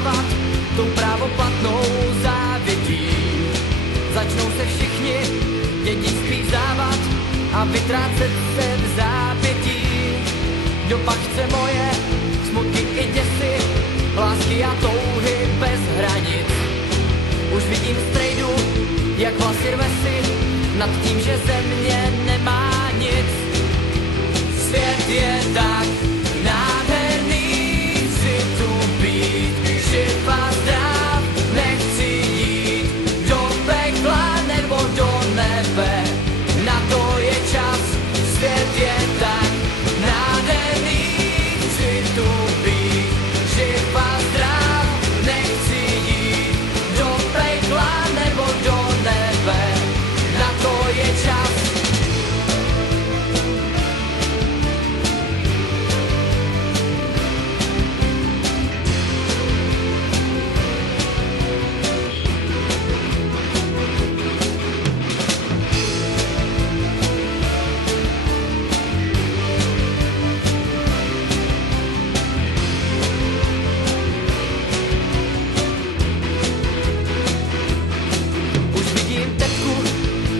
stávat tou právoplatnou závětí. Začnou se všichni dědictví vzávat a vytrácet se v zápětí. Kdo pak chce moje smutky i děsy, lásky a touhy bez hranic. Už vidím strejdu, jak vlasy rve si nad tím, že země nemá nic. Svět je tak nádherný, chci tu být, živ a zdrav, nechci jít do pekla nebo do nebe, na to je čas. Svět je tak nádherný, chci tu být, živ a zdrav, nechci jít do pekla nebo do nebe, na to je čas.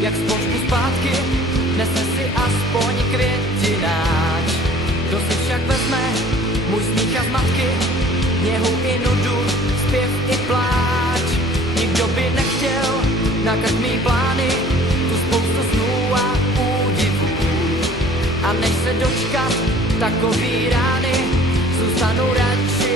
Jak spoustu zpátky, nese si aspoň květináč. Kdo si však vezme můj smích a zmatky, něhu i nudu, zpěv i pláč. Nikdo by nechtěl na krk mý plány, tu spoustu snů a údivů. A než se dočkat takový rány, zůstanu radši